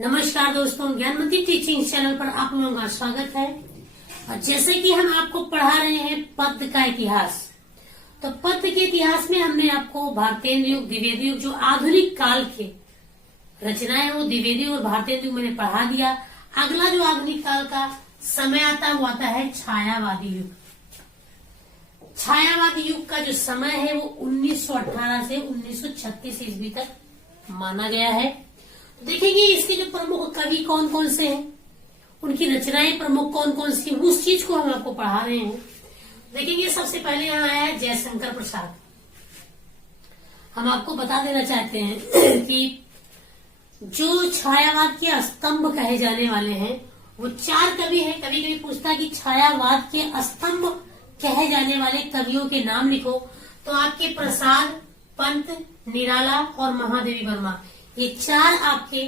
नमस्कार दोस्तों, Gyanmati teaching channel पर आप लोगों का स्वागत है। और जैसे कि हम आपको पढ़ा रहे हैं पद्य का इतिहास, तो पद्य के इतिहास में हमने आपको भारतेंद्र युग, द्विवेदी युग, जो आधुनिक काल के रचनाएं वो द्विवेदी और भारतेंद्र युग मैंने पढ़ा दिया। अगला जो आधुनिक काल का समय आता है वो आता है छायावादी युग। छायावादी युग का जो समय है वो 1918 से 1936 ईस्वी तक माना गया है। देखेंगे इसके जो प्रमुख कवि कौन कौन से हैं, उनकी रचनाएं प्रमुख कौन कौन सी, उस चीज को हम आपको पढ़ा रहे हैं। देखेंगे सबसे पहले यहाँ आया है जयशंकर प्रसाद। हम आपको बता देना चाहते हैं कि जो छायावाद के स्तंभ कहे जाने वाले हैं वो चार कवि हैं। कभी कभी पूछता है कि छायावाद के स्तंभ कहे जाने वाले कवियों के नाम लिखो, तो आपके प्रसाद, पंत, निराला और महादेवी वर्मा, ये चार आपके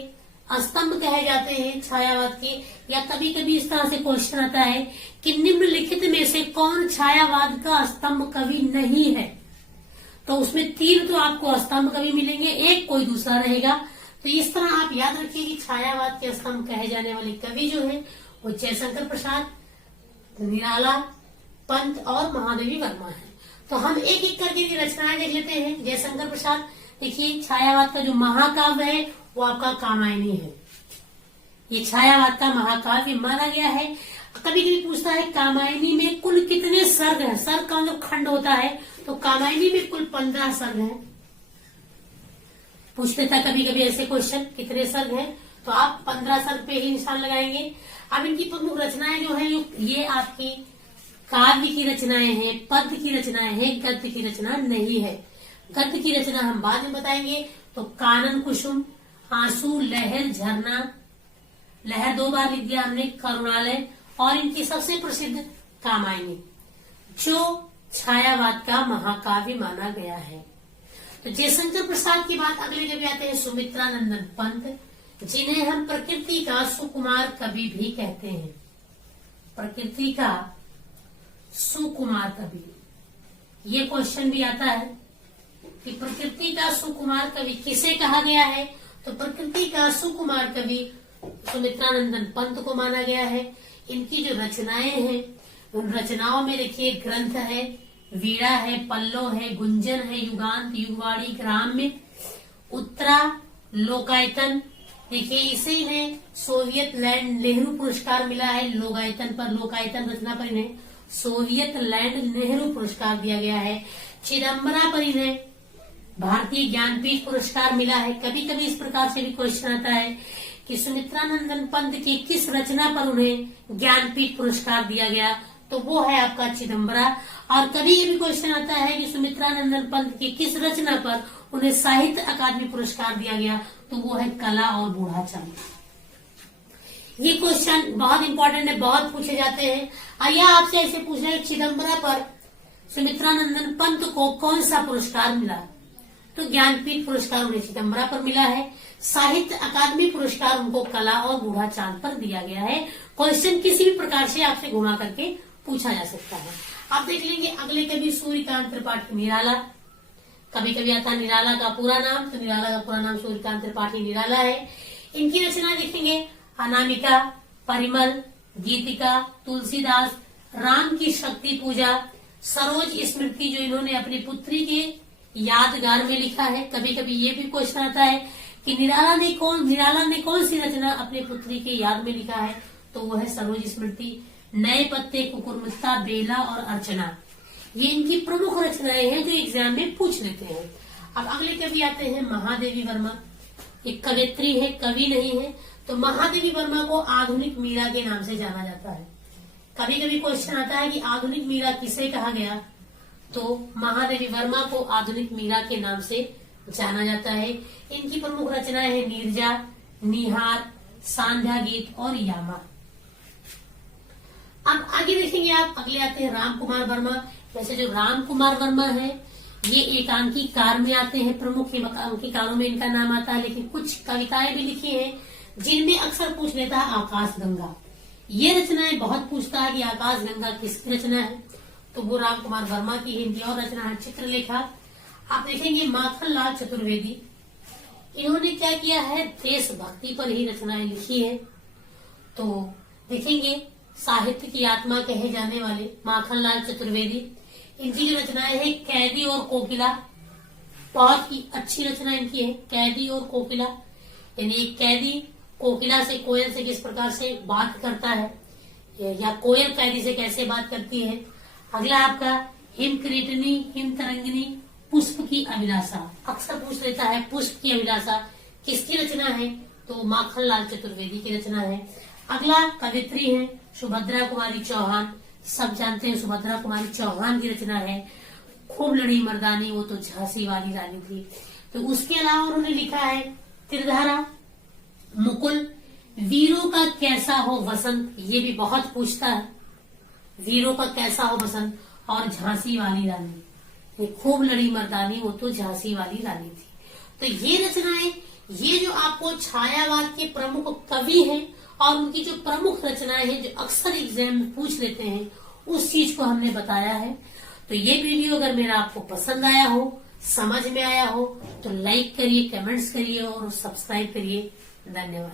स्तंभ कहे जाते हैं छायावाद के। या कभी कभी इस तरह से क्वेश्चन आता है कि निम्नलिखित में से कौन छायावाद का स्तंभ कवि नहीं है, तो उसमें तीन तो आपको स्तंभ कवि मिलेंगे, एक कोई दूसरा रहेगा। तो इस तरह आप याद रखिए कि छायावाद के स्तंभ कहे जाने वाले कवि जो है वो जयशंकर प्रसाद, निराला, पंत और महादेवी वर्मा है। तो हम एक एक करके रचनाएं देख लेते हैं। जयशंकर प्रसाद, देखिए छायावाद का जो महाकाव्य है वो आपका कामायनी है। ये छायावाद का महाकाव्य माना गया है। कभी कभी पूछता है कामायनी में कुल कितने सर्ग हैं। सर्ग का जो खंड होता है, तो कामायनी में कुल 15 सर्ग हैं। पूछ लेता कभी कभी ऐसे क्वेश्चन, कितने सर्ग हैं, तो आप 15 सर्ग पे ही निशान लगाएंगे। अब इनकी प्रमुख रचनाएं जो है ये आपकी काव्य की रचनाएं हैं, पद्य की रचनाएं हैं, गद्य की रचना नहीं है। गद्य की रचना हम बाद में बताएंगे। तो कानन कुसुम, आंसू, लहर, झरना, लहर 2 बार लिख दिया हमने, करुणालय और इनकी सबसे प्रसिद्ध कामायनी, जो छायावाद का महाकाव्य माना गया है। तो जयशंकर प्रसाद की बात अगले कवि आते हैं सुमित्रानंदन पंत, जिन्हें हम प्रकृति का सुकुमार कवि भी कहते हैं। प्रकृति का सुकुमार कवि, ये क्वेश्चन भी आता है कि प्रकृति का सुकुमार कवि किसे कहा गया है, तो प्रकृति का सुकुमार कवि सुमित्रानंदन पंत को माना गया है। इनकी जो रचनाएं हैं उन रचनाओं में देखिए ग्रंथ है, वीणा है, पल्लो है, गुंजन है, युगांत, युगवाणी, ग्राम्य, उत्तरा, लोकायतन। देखिए इसे इन्हें सोवियत लैंड नेहरू पुरस्कार मिला है। लोकायतन पर, लोकायतन रचना पर इन्हें सोवियत लैंड नेहरू पुरस्कार दिया गया है। चिदम्बरा पर इन्हें भारतीय ज्ञानपीठ पुरस्कार मिला है। कभी कभी इस प्रकार से भी क्वेश्चन आता है कि सुमित्रानंदन पंत की किस रचना पर उन्हें ज्ञानपीठ पुरस्कार दिया गया, तो वो है आपका चिदम्बरा। और कभी ये भी क्वेश्चन आता है कि सुमित्रानंदन पंत की किस रचना पर उन्हें साहित्य अकादमी पुरस्कार दिया गया, तो वो है कला और बूढ़ा चंद। ये क्वेश्चन बहुत इंपॉर्टेंट है, बहुत पूछे जाते हैं। आइए आपसे ऐसे पूछ रहे हैं चिदम्बरा पर सुमित्रानंदन पंत को कौन सा पुरस्कार मिला, तो ज्ञानपीठ पुरस्कार उन्हें चिदम्बरा पर मिला है। साहित्य अकादमी पुरस्कार उनको कला और बूढ़ा चांद पर दिया गया है। क्वेश्चन किसी भी प्रकार से आपसे घुमा करके पूछा जा सकता है। आप देख लेंगे अगले कवि सूर्यकांत त्रिपाठी निराला। कभी कभी आता है निराला का पूरा नाम, तो निराला का पूरा नाम सूर्यकांत त्रिपाठी निराला है। इनकी रचना देखेंगे अनामिका, परिमल, गीतिका, तुलसीदास, राम की शक्ति पूजा, सरोज स्मृति, जो इन्होंने अपनी पुत्री के यादगार में लिखा है। कभी कभी ये भी क्वेश्चन आता है कि निराला ने कौन सी रचना अपनी पुत्री के याद में लिखा है, तो वो है सरोज स्मृति। नए पत्ते, कुकुरमुत्ता, बेला और अर्चना, ये इनकी प्रमुख रचनाएं हैं जो एग्जाम में पूछ लेते हैं। अब अगले कवि आते हैं महादेवी वर्मा। एक कवयित्री है, कवि नहीं है। तो महादेवी वर्मा को आधुनिक मीरा के नाम से जाना जाता है। कभी कभी क्वेश्चन आता है कि आधुनिक मीरा किसे कहा गया, तो महादेवी वर्मा को आधुनिक मीरा के नाम से जाना जाता है। इनकी प्रमुख रचनाएं हैं नीरजा, निहार, सांध्या गीत और यामा। अब आगे देखेंगे आप, अगले आते हैं राम कुमार वर्मा। वैसे जो राम कुमार वर्मा है ये एकांकी कार में आते हैं, प्रमुख एकांकीकारों में इनका नाम आता है। लेकिन कुछ कविताएं भी लिखी हैं जिनमें अक्सर पूछ लेता है आकाश गंगा। ये रचनाएं बहुत पूछता है कि आकाश गंगा किसकी रचना है, तो वो राम कुमार वर्मा की। हिंदी और रचना है चित्रलेखा। आप देखेंगे माखनलाल चतुर्वेदी, इन्होंने क्या किया है, देशभक्ति पर ही रचनाएं लिखी है। तो देखेंगे साहित्य की आत्मा कहे जाने वाले माखनलाल चतुर्वेदी, इनकी जो रचनाएं हैं कैदी और कोकिला, बहुत ही अच्छी रचना इनकी है। कैदी और कोकिला, यानी एक कैदी कोकिला से, कोयल से किस प्रकार से बात करता है, या कोयल कैदी से कैसे बात करती है। अगला आपका हिम किरीटनी हिम तरंगिनी पुष्प की अभिलाषा, अक्सर पूछ लेता है पुष्प की अभिलाषा किसकी रचना है, तो माखनलाल चतुर्वेदी की रचना है। अगला कवित्री है सुभद्रा कुमारी चौहान, सब जानते हैं सुभद्रा कुमारी चौहान की रचना है। खूब लड़ी मर्दानी, वो तो झांसी वाली रानी थी। तो उसके अलावा उन्होंने लिखा है त्रिधारा, मुकुल, वीरों का कैसा हो वसंत, ये भी बहुत पूछता है, वीरों का कैसा हो वसंत, और झांसी वाली रानी, ये खूब लड़ी मर्दानी, वो तो झांसी वाली रानी थी। तो ये रचनाएं, ये जो आपको छायावाद के प्रमुख कवि हैं और उनकी जो प्रमुख रचनाएं हैं जो अक्सर एग्जाम में पूछ लेते हैं, उस चीज को हमने बताया है। तो ये वीडियो अगर मेरा आपको पसंद आया हो, समझ में आया हो, तो लाइक करिए, कमेंट्स करिए और सब्सक्राइब करिए। धन्यवाद।